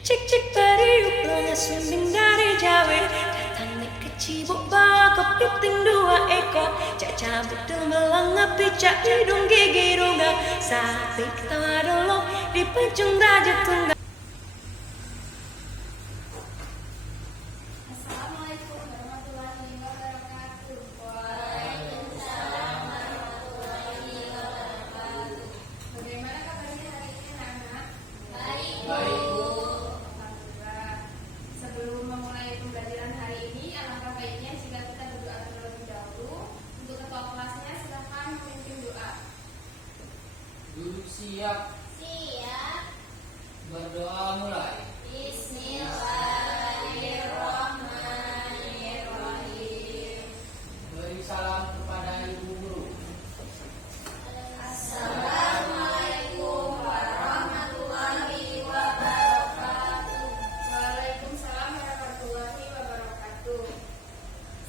Cik cik periuk longa sumbing dari Jawa. Datang nek ke Cibuk bawa kepiting 2 ekor. Cak cabut demelang api cak hidung gigi rungga. Sapi ketawa dolong di pejung raja tunggal. Assalamualaikum warahmatullahi wabarakatuh. Waalaikumsalam warahmatullahi wabarakatuh. Bagaimana kabarnya hari ini, anak-anak? Baik, Bu. Alhamdulillah. Sebelum memulai pembelajaran hari ini, alangkah baiknya jika kita berdoa terlebih dahulu. Untuk ketua kelasnya, silakan memimpin doa. Duduk siap. Siap. Berdoa mulai. Bismillahirrahmanirrahim. Beri salam kepada ibu guru. Assalamualaikum warahmatullahi wabarakatuh. Waalaikumsalam warahmatullahi wabarakatuh.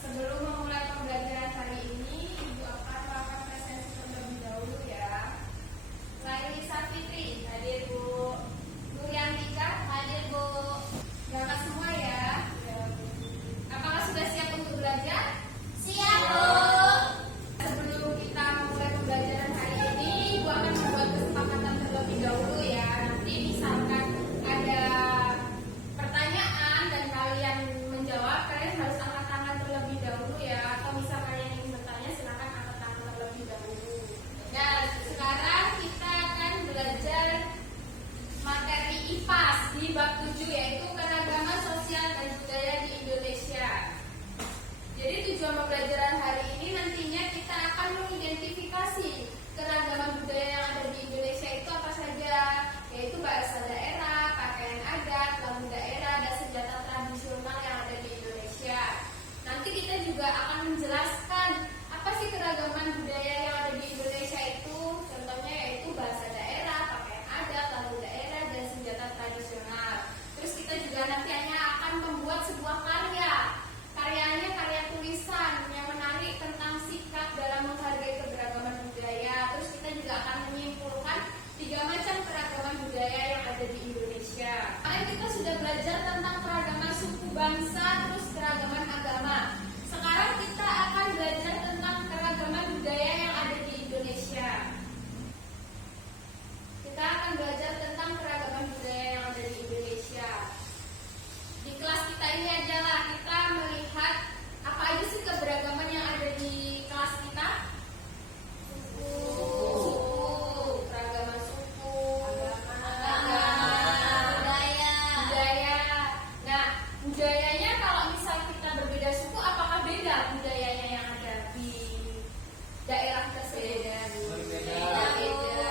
Sebelum memulai pembelajaran hari ini, Ibu akan melakukan presensi terlebih dahulu ya. Laili Safitri, hadir Bu. Nuriantika, hadir Bu. Berangkat semua ya. Apakah sudah siap untuk belajar? Siap, Bu. Sebelum kita memulai pembelajaran hari ini, Ibu akan membuat kesepakatan terlebih dahulu ya. Nanti misalkan ada pertanyaan dan kalian menjawab, kalian harus angkat tangan terlebih dahulu ya. Atau misal kalian ingin bertanya, silakan angkat tangan terlebih dahulu. Dan sekarang kita akan belajar materi IPAS di bab 7, yaitu keragaman sosial dan budaya di Indonesia. Jadi tujuan pembelajaran hari ini nantinya kita akan mengidentifikasi keragaman budaya yang ada di Indonesia itu apa saja, yaitu bahasa daerah, pakaian adat, lagu daerah, dan senjata tradisional yang ada di Indonesia. Nanti kita juga akan menjelaskan apa sih keragaman budaya yang ada di Indonesia itu. Contohnya yaitu bahasa daerah, pakaian adat, lagu daerah, dan senjata tradisional. Terus kita juga nantinya akan membuat sebuah karya. Karyanya karya tulisan yang menarik tentang sikap dalam menghargai keberagaman budaya. Terus kita juga akan menyimpulkan 3 macam keragaman budaya yang ada di Indonesia. Kemarin kita sudah belajar tentang keragaman suku bangsa, terus keragaman agama. Sekarang kita akan belajar tentang keragaman budaya yang ada di Indonesia. Kita akan belajar tentang keragaman budaya yang ada di Indonesia. Di kelas kita ini adalah kita melihat apa aja sih keberagaman yang ada di kelas kita. Suku, keragaman suku, agama, budaya. Nah, budayanya kalau misal kita berbeda suku, apakah beda budayanya yang ada di daerah tersebut? Berbeda. Beda.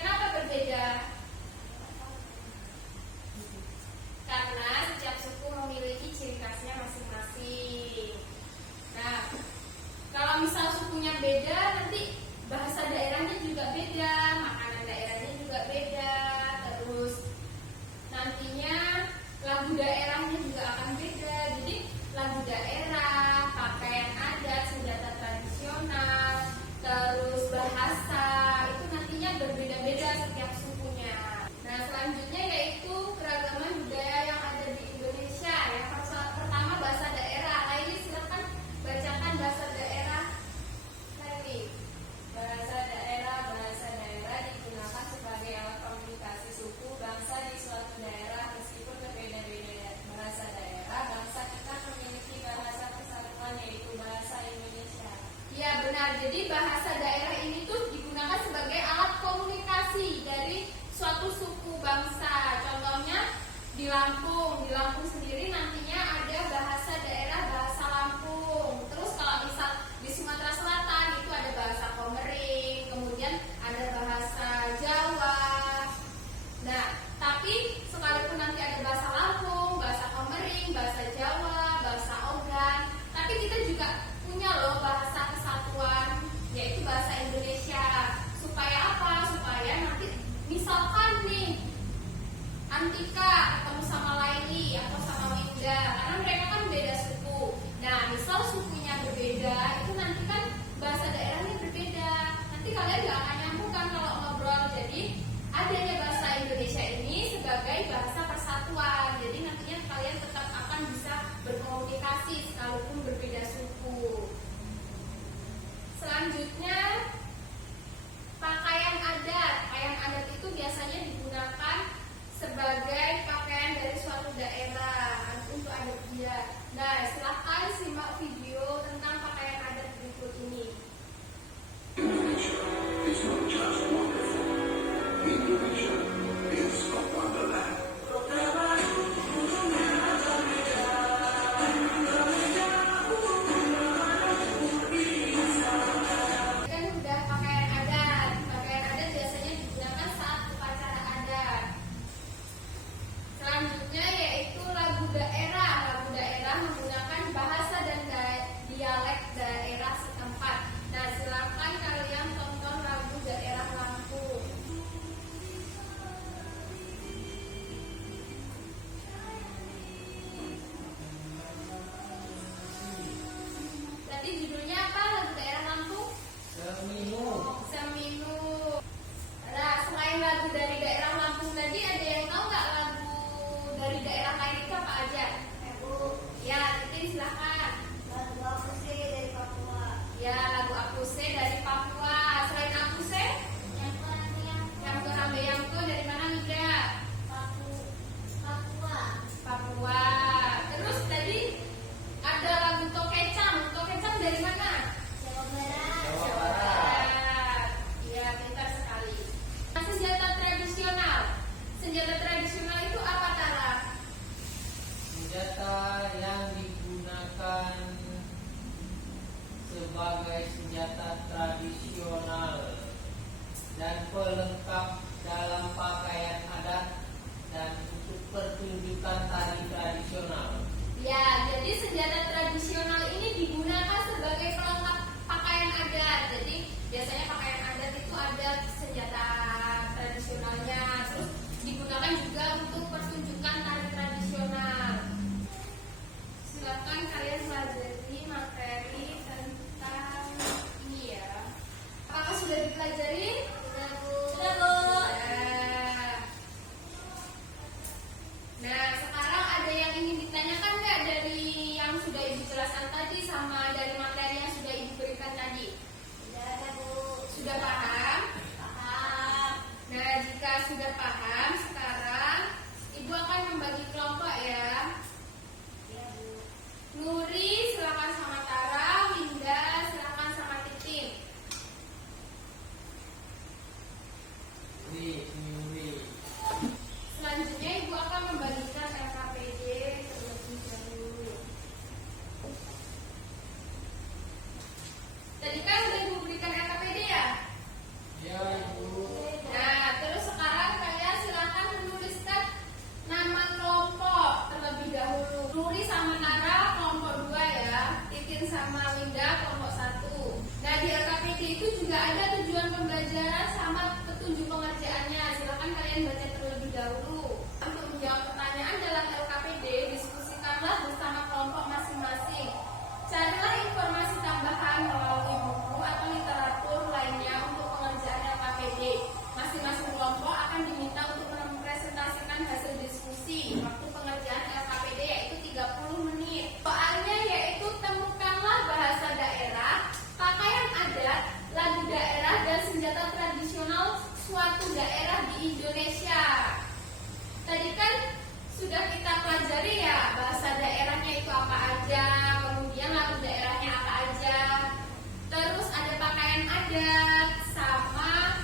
Kenapa berbeda? Karena setiap suku memiliki ciri khasnya masing-masing. Nah, kalau misal sukunya beda, nanti bahasa daerahnya juga beda, makanan daerahnya juga beda, terus nantinya lagu daerahnya juga akan beda. Jadi lagu daerah, pakaian adat, senjata tradisional, terus bahasa itu nantinya berbeda-beda setiap sukunya. Nah, selanjutnya yaitu keragaman budaya yang ada di Indonesia. Yang pertama bahasa daerah. Laili silakan bacakan bahasa daerah. Laili. Bahasa daerah digunakan sebagai alat komunikasi suku bangsa di suatu daerah meskipun berbeda-beda bahasa daerah. Bangsa kita memiliki bahasa persatuan yaitu bahasa Indonesia. Ya benar. Jadi bahasa daerah ini tuh digunakan sebagai alat komunikasi dari suatu suku bangsa. Contohnya di Lampung. Di Lampung sendiri nantinya ada bahasa daerah bahasa Lampung. Terus kalau misal di Sumatera Selatan itu ada bahasa Komering, kemudian ada bahasa Jawa. Nah, tapi sekalipun nanti ada bahasa Lampung, bahasa Komering, bahasa Jawa, bahasa Ogan, tapi kita juga punya loh bahasa kesatuan, yaitu bahasa Indonesia. Supaya apa? Supaya nanti misalkan nih Antika ketemu sama Laili atau sama Winda, karena mereka kan beda suku. Nah, misal sukunya berbeda, itu nanti kan bahasa daerahnya berbeda. Nanti kalian gak akan nyambung kan kalau ngobrol. Jadi adanya bahasa Indonesia ini sebagai bahasa persatuan. persatuan. Jadi nantinya kalian tetap akan bisa berkomunikasi sekalipun berbeda suku. Selanjutnya, pakaian adat. Pakaian adat itu biasanya digunakan sebagai pakaian dari suatu daerah untuk adat dia. Nah, silahkan simak video tentang pakaian adat berikut ini. Indonesia is not just wonderful. Indonesia is a wonderland. Kan udah pakaian adat. Pakaian adat biasanya digunakan saat upacara adat. Selanjutnya yaitu lagu daerah. Lagu daerah menggunakan bahasa dan dialek daerah setempat. Nah, silakan kalian tonton lagu daerah Lampung. Tadi judulnya apa lagu daerah Lampung? Seminu. Seminu. Nah, selain lagu dari daerah Lampung tadi, ada yang tahu nggak lagu dari daerah lain itu apa aja? Bu. Ya, Titin silakan. Lagu Akuse dari Papua. Ya, lagu Akuse dari Papua. Selain Akuse? Yang Kerambe Yangko dari mana juga? Papua. Papua. Terus tadi ada lagu Tokecam. Tokecam dari mana? Jawa Barat. Jawa Barat. Iya, pintar sekali. Nah, senjata tradisional. Senjata tradisional itu apa, Tara? Senjata yang digunakan sebagai senjata tradisional dan pelengkap dalam pakaian adat dan untuk pertunjukan tari tradisional. Ya, jadi senjata tradisional ini digunakan sebagai pelengkap pakaian adat. Jadi biasanya pakaian adat itu ada senjata tradisionalnya, terus digunakan juga untuk pertunjukan tari tradisional. Silakan kalian pelajari materi tentang ini ya. Apakah sudah dipelajari? Sudah, Bu. Sudah, Bu. Nah, sekarang ada yang ingin ditanyakan nggak dari yang sudah Ibu jelaskan tadi sama dari materi yang sudah Ibu berikan tadi? Sudah ada, Bu. Sudah paham? Paham. Nah, jika sudah paham, sekarang Ibu akan membagi kelompok ya. Iya, Bu. Nuri, silakan sama Tara. Winda, silakan sama Titin. Nuri. Selanjutnya Ibu akan membagikan LKPD terlebih dahulu. Tadi kan sudah Ibu berikan LKPD ya? Ya, Ibu. Nah, terus sekarang kalian silakan menuliskan nama kelompok terlebih dahulu. Nuri sama Tara kelompok 2 ya. Titin sama Winda kelompok 1. Nah, di LKPD itu juga ada tujuan pembelajaran sama petunjuk pengerjaannya. Silakan kalian baca terlebih dahulu. Untuk menjawab pertanyaan dalam LKPD, diskusikanlah bersama kelompok masing-masing. Carilah informasi tambahan melalui buku atau literatur lainnya untuk pengerjaan LKPD. Masing-masing kelompok akan diminta untuk mempresentasikan hasil diskusi. Waktu pengerjaan LKPD yaitu 30 menit. Soalnya yaitu temukanlah bahasa daerah, pakaian adat, lagu daerah, dan senjata tradisional suatu daerah di Indonesia. Tadi kan sudah kita pelajari ya bahasa daerahnya itu apa aja, kemudian lagu daerahnya apa aja, terus ada pakaian adat, sama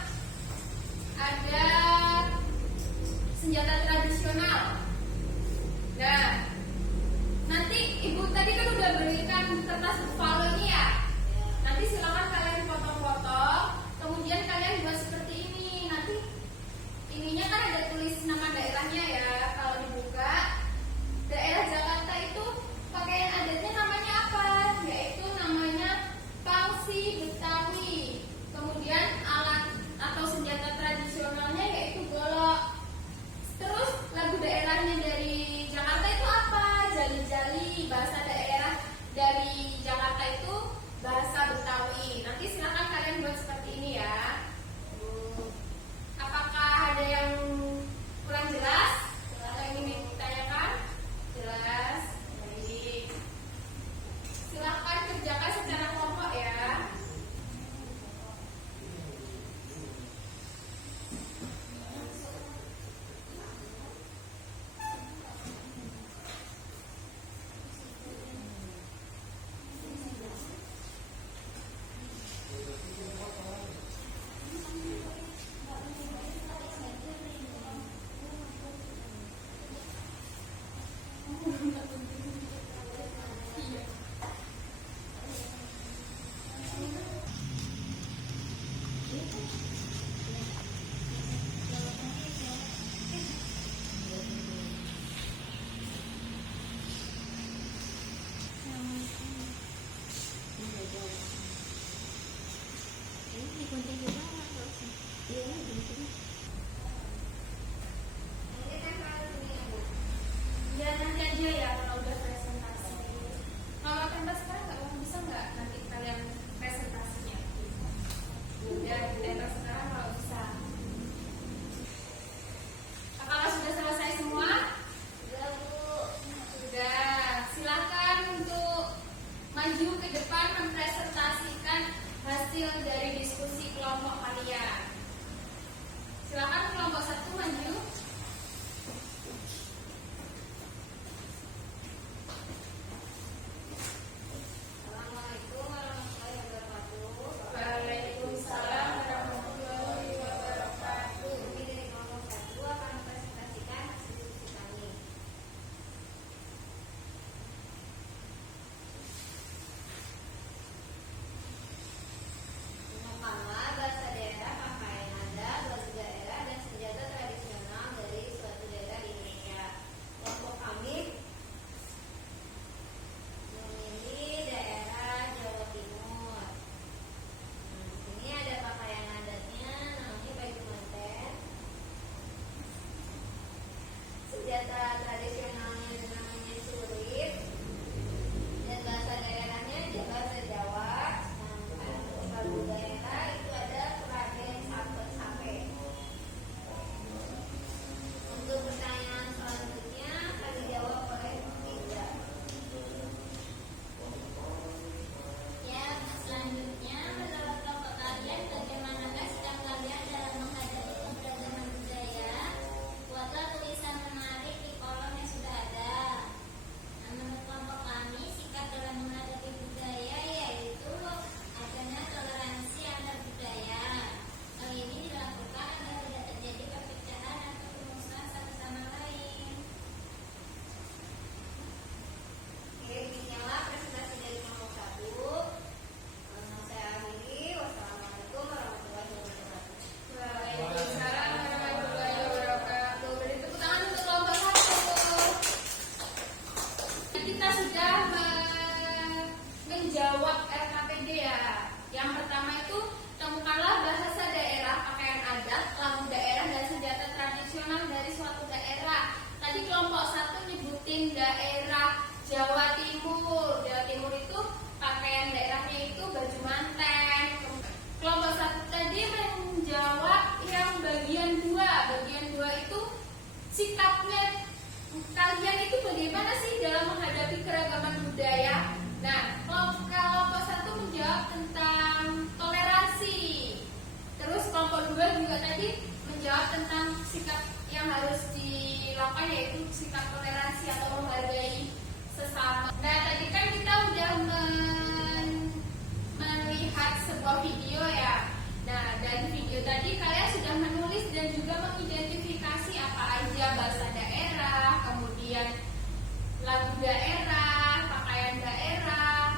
ada senjata tradisional. Nah, nanti Ibu tadi kan udah berikan kertas buffalo ini ya. Nanti silakan kalian potong-potong, kemudian kalian buat seperti ini. Nanti ininya kan ada tulis nama daerahnya ya. Kalau dibuka, daerah Jakarta itu pakaian adatnya namanya apa? Yaitu namanya pangsi Betawi. Kemudian alat atau senjata tradisionalnya yaitu golok. Terus lagu daerahnya dari Jakarta itu apa? Jali-jali. Bahasa daerah dari Jakarta itu bahasa Betawi. Nanti silakan kalian buat seperti ini ya. Apakah ada yang kurang jelas? aja ya kalau udah presentasi. Kalau pentas sekarang nggak bisa nggak nanti kalian presentasinya? Udah pentas sekarang kalau bisa. Apakah sudah selesai semua? Sudah, Bu. Sudah. Silakan untuk maju ke depan mempresentasikan hasil dari diskusi kelompok kalian. Silakan kelompok 1 maju. Assalamualaikum warahmatullahi wabarakatuh. Waalaikumsalam warahmatullahi wabarakatuh. Kami dari kelompok 1 akan mempresentasikan hasil diskusi kami. Gunakanlah bahasa daerah, pakaian adat, lagu daerah, dan senjata tradisional dari suatu daerah di Indonesia. Kelompok kami memilih daerah Jawa Timur. Di sini ada pakaian adatnya, namanya baju manten. Senjata tradisionalnya namanya surit. Dan bahasa daerahnya ada bahasa Jawa. Sedangkan lagu daerah itu ada Keraden Sape. Untuk pertanyaan selanjutnya akan dijawab oleh Indra. Ya, selanjutnya menurut kelompok kalian bagaimanakah sikap kalian dalam menghadapi keberagaman budaya? Buatlah tulisan menarik di kolom yang sudah ada. Nah, menurut kelompok kami, sikap dalam menghadapi budaya yaitu adanya toleransi antar budaya. Hal ini dilakukan agar tidak terjadi perpecahan atau permusuhan satu sama lain. Oke, demikianlah presentasi dari kelompok 1. Saya akhiri. Wassalamualaikum warahmatullahi wabarakatuh. Waalaikumsalam warahmatullahi wabarakatuh. Beri tepuk tangan untuk kelompok 1. Kita sudah menjawab RKPD ya. Yang pertama itu temukanlah bahasa daerah, pakaian adat, lagu daerah, dan senjata tradisional dari suatu daerah. Tadi kelompok 1 nyebutin daerah Jawa Timur. Jawa Timur itu pakaian daerahnya itu baju manten. Kelompok 1 tadi menjawab yang bagian 2. Bagian 2 itu sikapnya kalian itu bagaimana sih dalam menghadapi keragaman budaya? Nah, kelompok 1 menjawab tentang toleransi. Terus kelompok 2 juga tadi menjawab tentang sikap yang harus dilakukan, yaitu sikap toleransi atau menghargai sesama. Nah, tadi kan kita udah melihat sebuah video ya. Nah, dari video tadi kalian sudah menulis dan juga mengidentifikasi apa aja bahasa daerah, kemudian lagu daerah, pakaian daerah,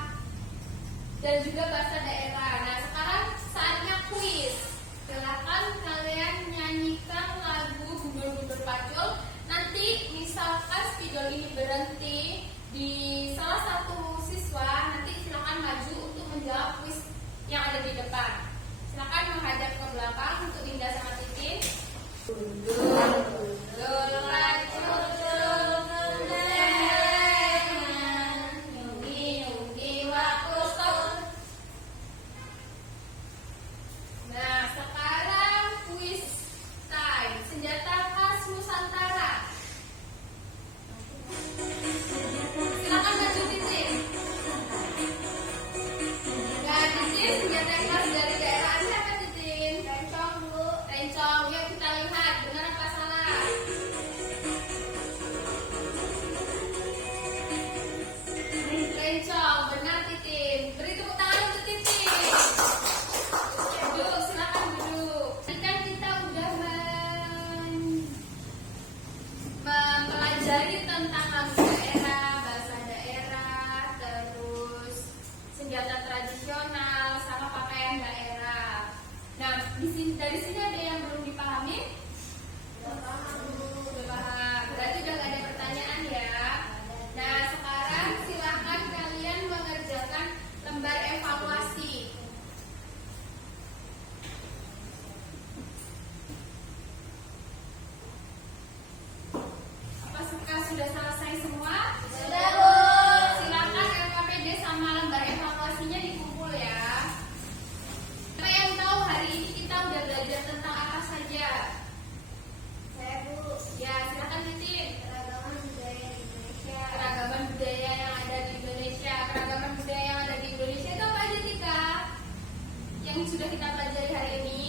dan juga bahasa daerah. Nah, sekarang saatnya kuis. Silakan kalian nyanyikan lagu Gundur-Gundur Pacul. Nanti misalkan spidol ini berhenti di salah satu siswa, nanti silakan maju untuk menjawab kuis yang ada di depan. Silakan menghadap ke belakang untuk Dinda sama Titin. Gundur pacul kemenangan, nyungi-nyungi waktu stop. Nah, sekarang kuis time. Senjata khas Nusantara. Silakan maju Titin. Nah, Titin, senjata khas dari daerah Anda apa Titin? Rencong, Bu. Rencong. Yuk kita lihat benar apa salah. Rencong, benar Titin. Beri tepuk tangan untuk Titin. Duduk, silakan duduk. Tadi kan kita udah mempelajari tentang lagu daerah, bahasa daerah, terus senjata tradisional, sama pakaian daerah. Nah, dari sini ada yang belum dipahami? Udah paham, Bu. Udah paham. Berarti udah gak ada pertanyaan ya. Nah, sekarang silahkan kalian mengerjakan lembar evaluasi. Apakah sudah selesai selesai semua? Sudah, Bu. Silakan LKPD sama lembar evaluasinya dikumpul ya. Siapa yang tahu hari ini kita udah belajar tentang apa saja? Saya, Bu. Ya, silakan Titin. Keragaman budaya di Indonesia. Keragaman budaya yang ada di Indonesia. Keragaman budaya yang ada di Indonesia itu apa aja, Tika? Yang sudah kita pelajari hari ini?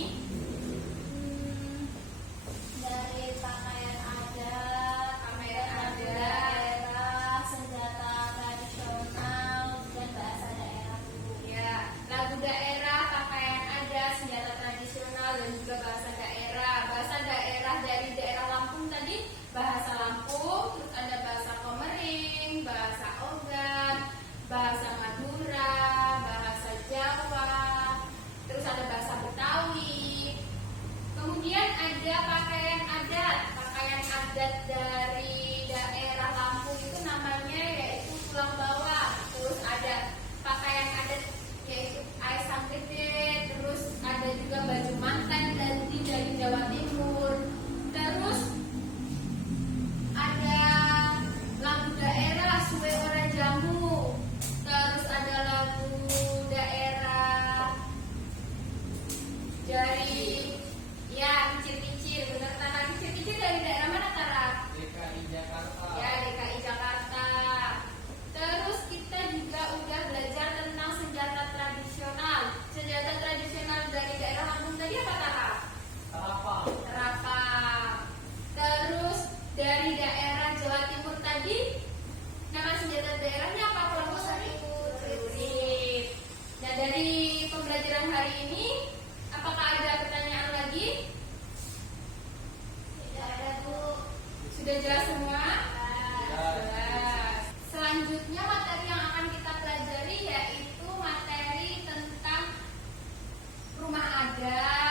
Dari pakaian adat, Pakaian adat. daerah, senjata tradisional, dan bahasa daerah, Bu. Ya, lagu daerah, pakaian adat, senjata tradisional, dan juga bahasa daerah. Bahasa daerah dari daerah Lampung tadi, bahasa Lampung, terus ada bahasa Komering, bahasa Ogan, bahasa Madura, bahasa Jawa, terus ada bahasa Betawi. Kemudian ada pakaian adat dari daerah Lampung itu namanya yaitu tulang bawang. Terus ada pakaian adat yaitu aisang gede, terus ada juga baju mantan dari Jawa Timur. Terus ada lagu daerah Suwe Ora Jamu. Terus ada lagu daerah dari ya kicir-kicir, bener Tara, kicir-kicir dari daerah mana Tara? DKI Jakarta. Ya, DKI Jakarta. Terus kita juga udah belajar tentang senjata tradisional. Senjata tradisional dari daerah Lampung tadi apa Tara? Terapang. Terapang. Terus dari daerah Jawa Timur tadi nama senjata daerahnya apa kelompok tadi? Celurit. Nah, dari pembelajaran hari ini apakah ada pertanyaan lagi? Tidak ada, Bu. Sudah jelas semua? Jelas. Jelas. Selanjutnya materi yang akan kita pelajari yaitu materi tentang rumah adat,